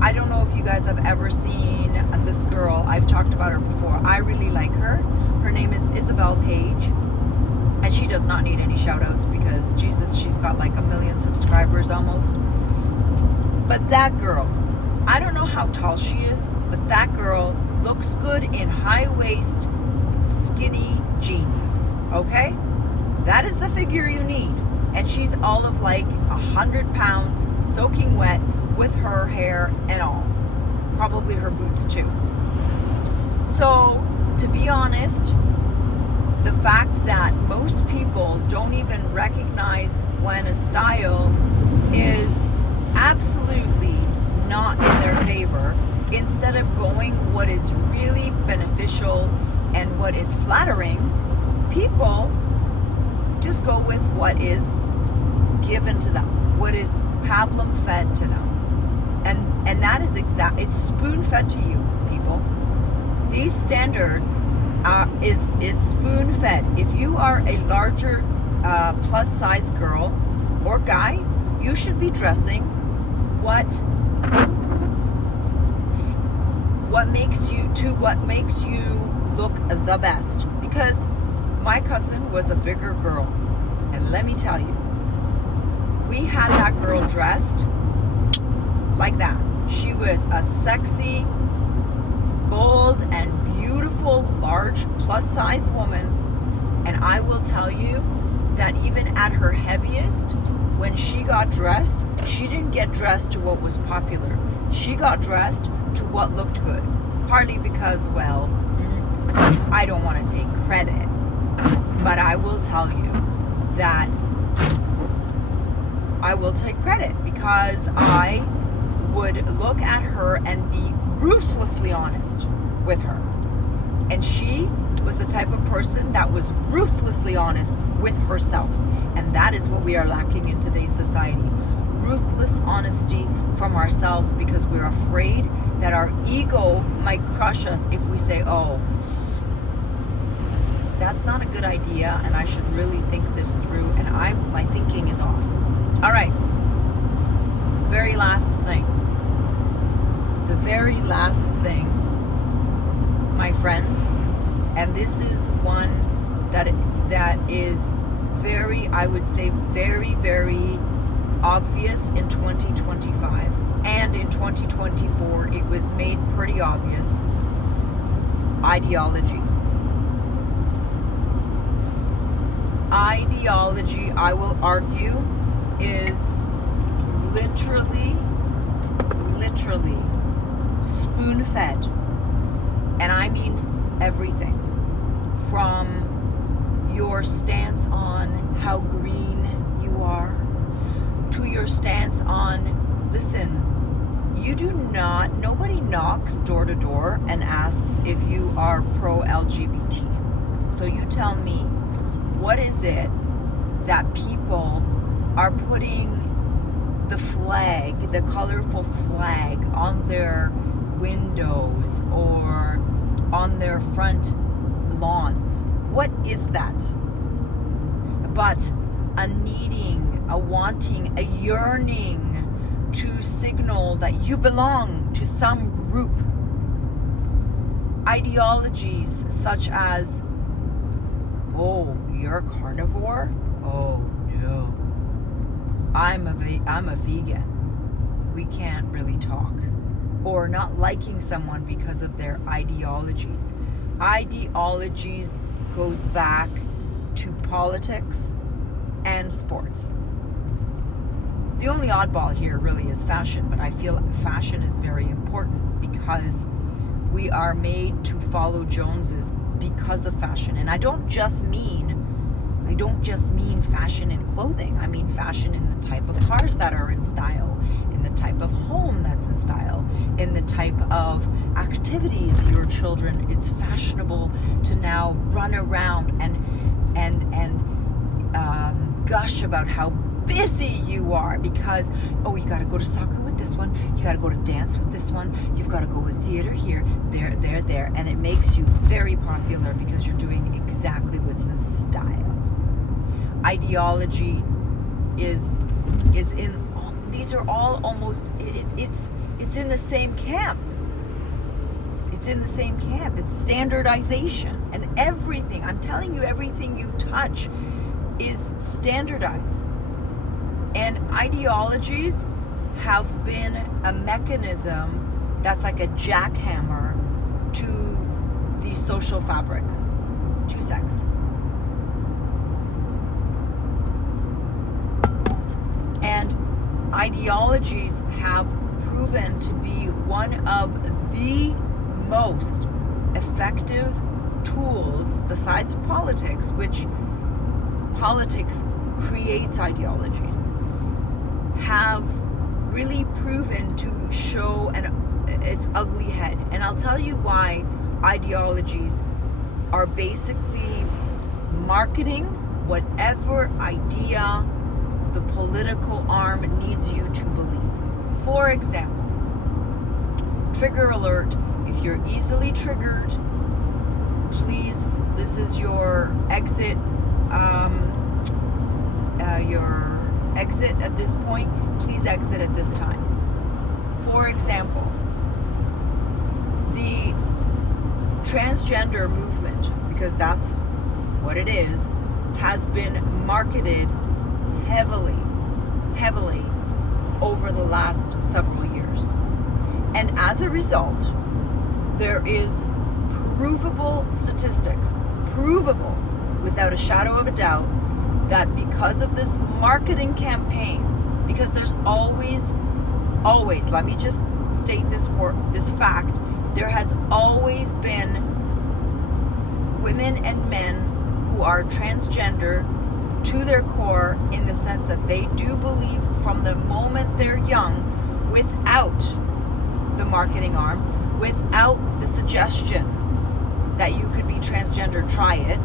I don't know if you guys have ever seen this girl. I've talked about her before. I really like her. Her name is Isabel Page, and she does not need any shout outs because, Jesus, she's got like 1 million subscribers almost. But that girl, I don't know how tall she is, but that girl looks good in high waist, skinny jeans, okay? That is the figure you need. And she's all of like 100 pounds, soaking wet, with her hair and all. Probably her boots too. So, to be honest, the fact that most people don't even recognize when a style is absolutely not in their favor, instead of going what is really beneficial and what is flattering, people just go with what is given to them, what is pablum fed to them. And that is it's spoon fed to you, people. These standards is spoon fed. If you are a larger plus size girl or guy, you should be dressing what makes you look the best. Because my cousin was a bigger girl, and let me tell you, we had that girl dressed like that. She was a sexy, bold, and beautiful, large, plus-size woman. And I will tell you that even at her heaviest, when she got dressed, she didn't get dressed to what was popular. She got dressed to what looked good. Partly because, well, I don't want to take credit, but I will tell you that I will take credit because I would look at her and be ruthlessly honest with her. And she was the type of person that was ruthlessly honest with herself. And that is what we are lacking in today's society. Ruthless honesty from ourselves, because we're afraid that our ego might crush us if we say, oh, that's not a good idea and I should really think this through, and my thinking is off. All right. Very last thing. The very last thing, my friends, and this is one that is very, I would say, very, very obvious in 2025. And in 2024, it was made pretty obvious. Ideology. Ideology, I will argue, is literally spoon-fed. And I mean everything. From your stance on how green you are, to your stance on, listen, nobody knocks door to door and asks if you are pro-LGBT. So you tell me, what is it that people are putting the flag, the colorful flag, on their windows or on their front lawns? What is that but a needing, a wanting, a yearning to signal that you belong to some group? Ideologies such as, oh, you're a carnivore? Oh no, I'm a vegan. We can't really talk. Or not liking someone because of their ideologies. Ideologies goes back to politics and sports. The only oddball here really is fashion, but I feel fashion is very important because we are made to follow Joneses because of fashion. And I don't just mean fashion in clothing. I mean fashion in the type of cars that are in style, in the type of home that's in style, in the type of activities your children, it's fashionable to now run around and gush about how busy you are because, oh, you got to go to soccer with this one, you got to go to dance with this one, you've got to go with theater here, there, and it makes you very popular because you're doing exactly what's in style. Ideology is in, these are all almost, it's in the same camp. It's in the same camp. It's standardization. And everything, I'm telling you, everything you touch is standardized. And ideologies have been a mechanism that's like a jackhammer to the social fabric, to sex. And ideologies have proven to be one of the most effective tools besides politics, which politics creates ideologies, have really proven to show its ugly head. And I'll tell you why ideologies are basically marketing whatever idea the political arm needs you to believe. For example, trigger alert, if you're easily triggered, please, this is your exit, at this point. Please exit at this time. For example, the transgender movement, because that's what it is, has been marketed heavily over the last several years. And as a result, there is provable statistics, provable without a shadow of a doubt, that because of this marketing campaign, because there's always, let me just state this for this fact, there has always been women and men who are transgender to their core, in the sense that they do believe from the moment they're young, without the marketing arm, without the suggestion that you could be transgender, try it,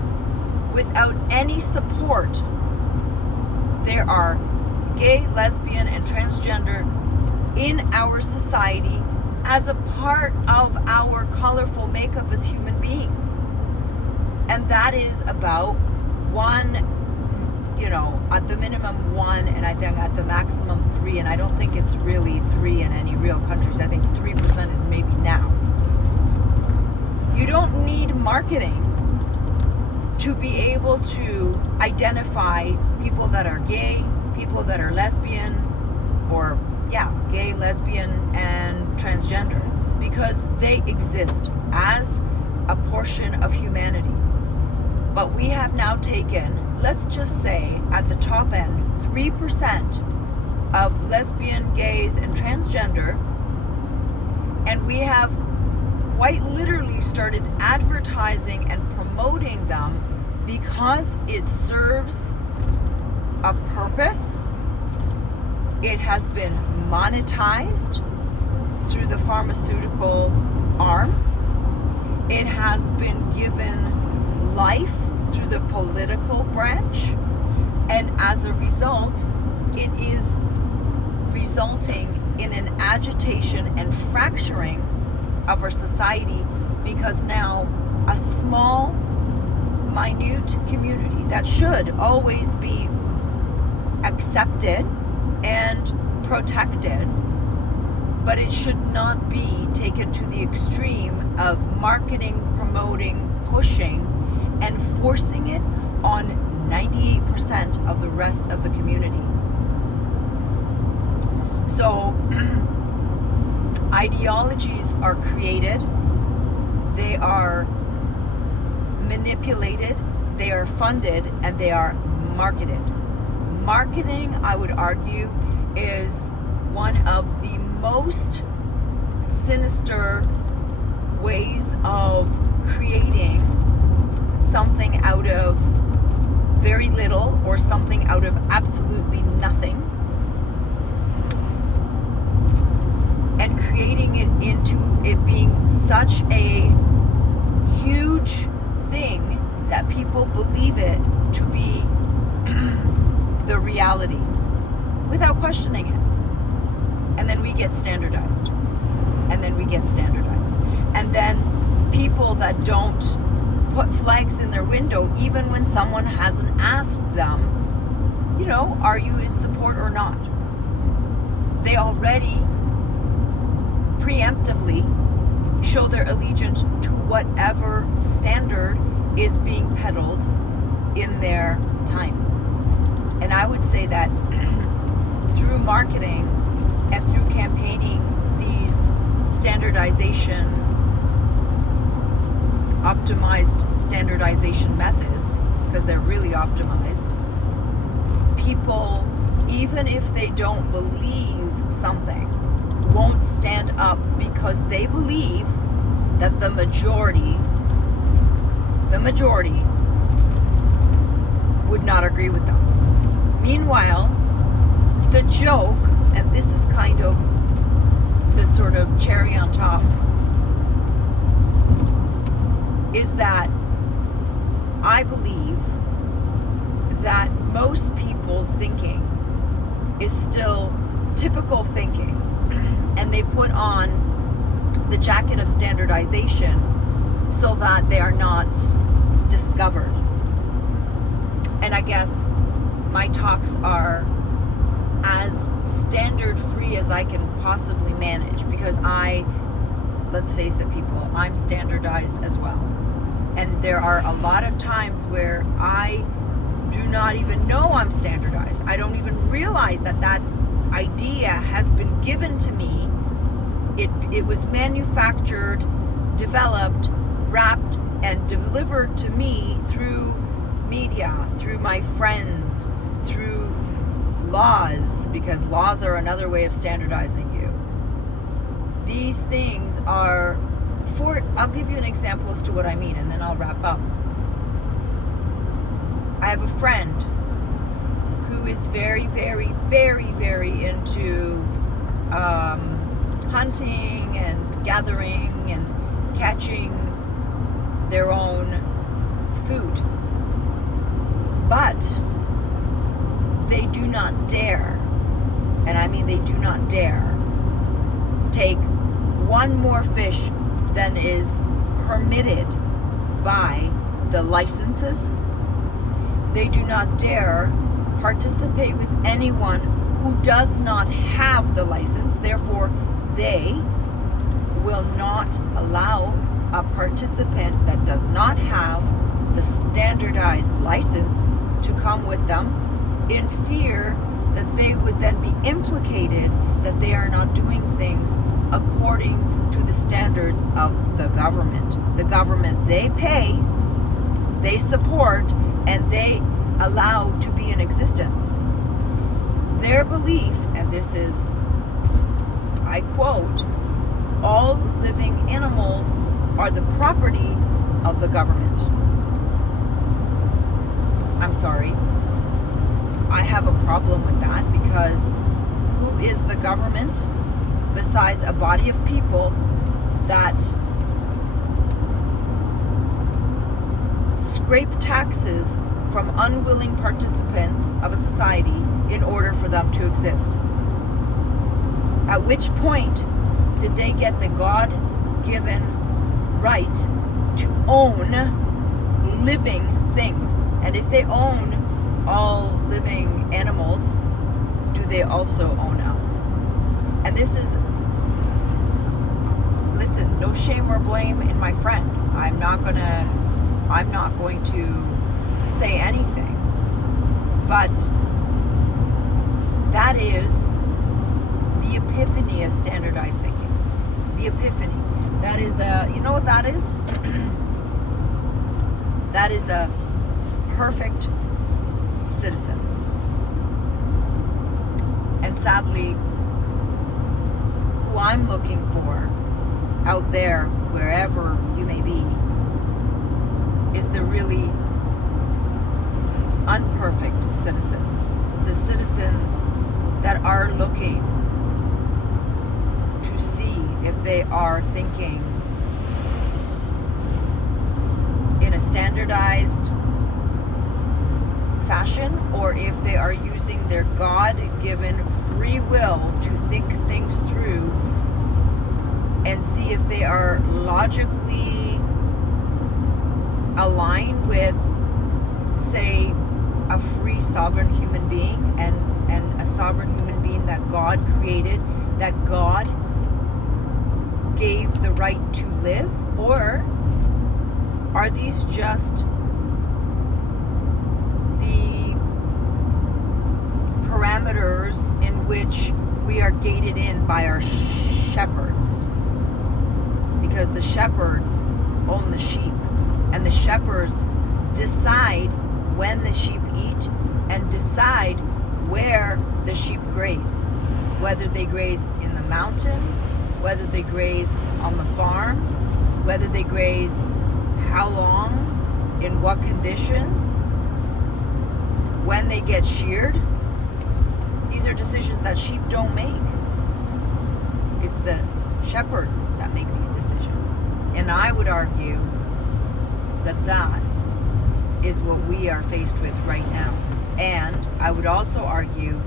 without any support, there are gay, lesbian, and transgender in our society as a part of our colorful makeup as human beings. And that is about one, at the minimum one, and I think at the maximum 3, and I don't think it's really 3 in any real countries. I think 3% is maybe now. You don't need marketing to be able to identify people that are gay, people that are lesbian, or gay, lesbian, and transgender, because they exist as a portion of humanity. But we have now taken, let's just say at the top end, 3% of lesbian, gays, and transgender, and we have quite literally started advertising and promoting them because it serves a purpose. It has been monetized through the pharmaceutical arm. It has been given life through the political branch. And as a result, it is resulting in an agitation and fracturing of our society, because now a small, minute community that should always be accepted and protected, but it should not be taken to the extreme of marketing, promoting, pushing, and forcing it on 98% of the rest of the community. So ideologies are created, they are manipulated, they are funded, and they are marketed. Marketing, I would argue, is one of the most sinister ways of creating something out of very little, or something out of absolutely nothing, and creating it into it being such a huge thing that people believe it to be the reality without questioning it. And then we get standardized. And then we get standardized. And then people that don't put flags in their window, even when someone hasn't asked them, are you in support or not? They already preemptively show their allegiance to whatever standard is being peddled in their time. And I would say that through marketing and through campaigning these standardization, optimized standardization methods, because they're really optimized, people, even if they don't believe something, won't stand up because they believe that the majority would not agree with them. Meanwhile, the joke, and this is kind of the sort of cherry on top, is that I believe that most people's thinking is still typical thinking, and they put on the jacket of standardization so that they are not discovered. And I guess my talks are as standard free as I can possibly manage, because let's face it, people, I'm standardized as well. And there are a lot of times where I do not even know I'm standardized. I don't even realize that idea has been given to me. It was manufactured, developed, wrapped, and delivered to me through media, through my friends, through laws, because laws are another way of standardizing you. These things are I'll give you an example as to what I mean, and then I'll wrap up. I have a friend who is very, very, very, very into hunting and gathering and catching their own food. But they do not dare, and I mean they do not dare, take one more fish than is permitted by the licenses. They do not dare participate with anyone who does not have the license. Therefore, they will not allow a participant that does not have the standardized license to come with them, in fear that they would then be implicated that they are not doing things according to the standards of the government. The government they pay, they support, and they allow to be in existence. Their belief, and this is, I quote, all living animals are the property of the government. I'm sorry. I have a problem with that, because who is the government besides a body of people that scrape taxes from unwilling participants of a society in order for them to exist? At which point did they get the God-given right to own living things? And if they own all living animals, do they also own us? And this is, listen, no shame or blame in my friend. I'm not going to say anything. But that is the epiphany of standardized thinking. The epiphany. That is you know what that is? That is a perfect citizen. And sadly, who I'm looking for out there, wherever you may be, is the really unperfect citizens. The citizens that are looking to see if they are thinking in a standardized fashion, or if they are using their God-given free will to think things through and see if they are logically aligned with, say, a free sovereign human being and a sovereign human being that God created, that God gave the right to live? Or are these just the parameters in which we are gated in by our shepherds? Because the shepherds own the sheep, and the shepherds decide when the sheep eat and decide where the sheep graze. Whether they graze in the mountain, whether they graze on the farm, whether they graze how long, in what conditions, when they get sheared. These are decisions that sheep don't make. It's the shepherds that make these decisions. And I would argue that that is what we are faced with right now. And I would also argue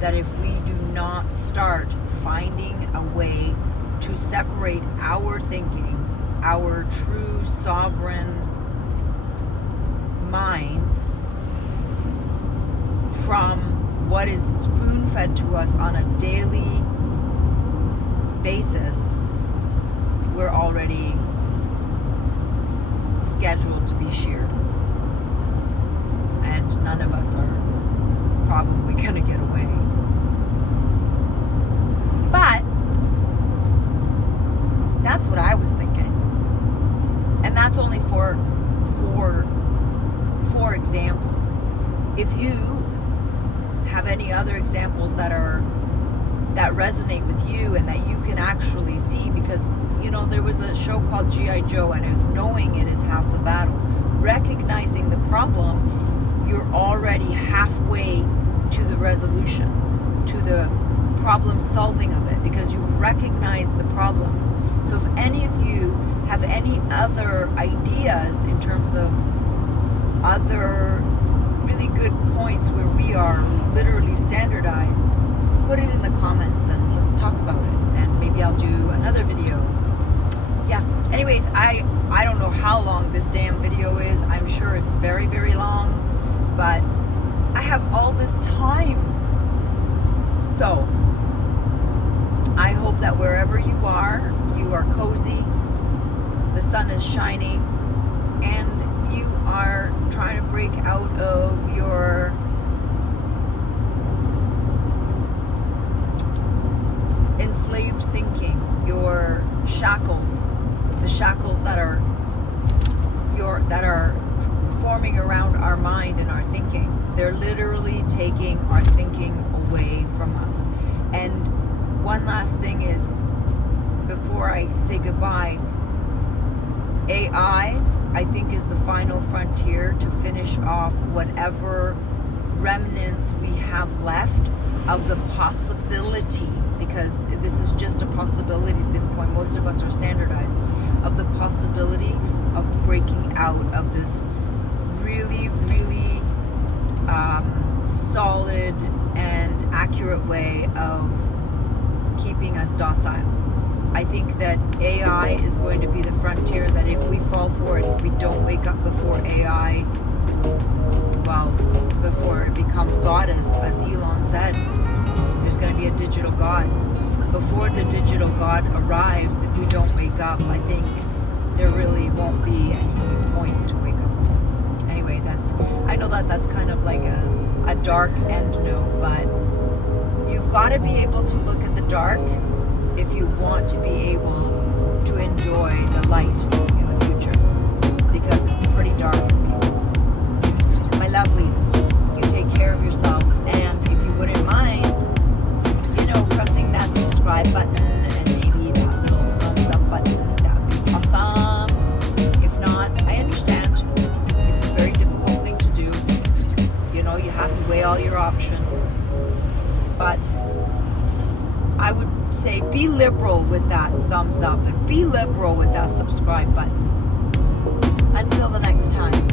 that if we do not start finding a way to separate our thinking our true sovereign minds from what is spoon-fed to us on a daily basis, we're already scheduled to be sheared. And none of us are probably going to get away. But that's what I was thinking. And that's only for examples. If you have any other examples that resonate with you and that you can actually see, because there was a show called G.I. Joe, and it was knowing it is half the battle. Recognizing the problem, you're already halfway to the resolution, to the problem solving of it, because you've recognized the problem. So if any of you have any other ideas in terms of other really good points where we are literally standardized, put it in the comments and let's talk about it, and maybe I'll do another video. Yeah, anyways, I don't know how long this damn video is. I'm sure it's very, very long, but I have all this time. So I hope that wherever you are cozy, the sun is shining, and you are trying to break out of your enslaved thinking, your shackles, the shackles that are forming around our mind and our thinking. They're literally taking our thinking away from us. And one last thing is, before I say goodbye, AI, I think, is the final frontier to finish off whatever remnants we have left of the possibility, because this is just a possibility at this point, most of us are standardized, of the possibility of breaking out of this really, really solid and accurate way of keeping us docile. I think that AI is going to be the frontier, that if we fall for it, if we don't wake up before AI, before it becomes God, as Elon said, there's going to be a digital God. Before the digital God arrives, if we don't wake up, I think there really won't be any point to wake up. Anyway, I know that's kind of like a dark end note, but you've got to be able to look at the dark if you want to be able to enjoy the light in the future, because it's pretty dark. My lovelies, you take care of yourselves, and if you wouldn't mind, pressing that subscribe button and maybe that little thumbs up button, that would be awesome. If not, I understand. It's a very difficult thing to do. You have to weigh all your options. But I would say be liberal with that thumbs up and be liberal with that subscribe button. Until the next time.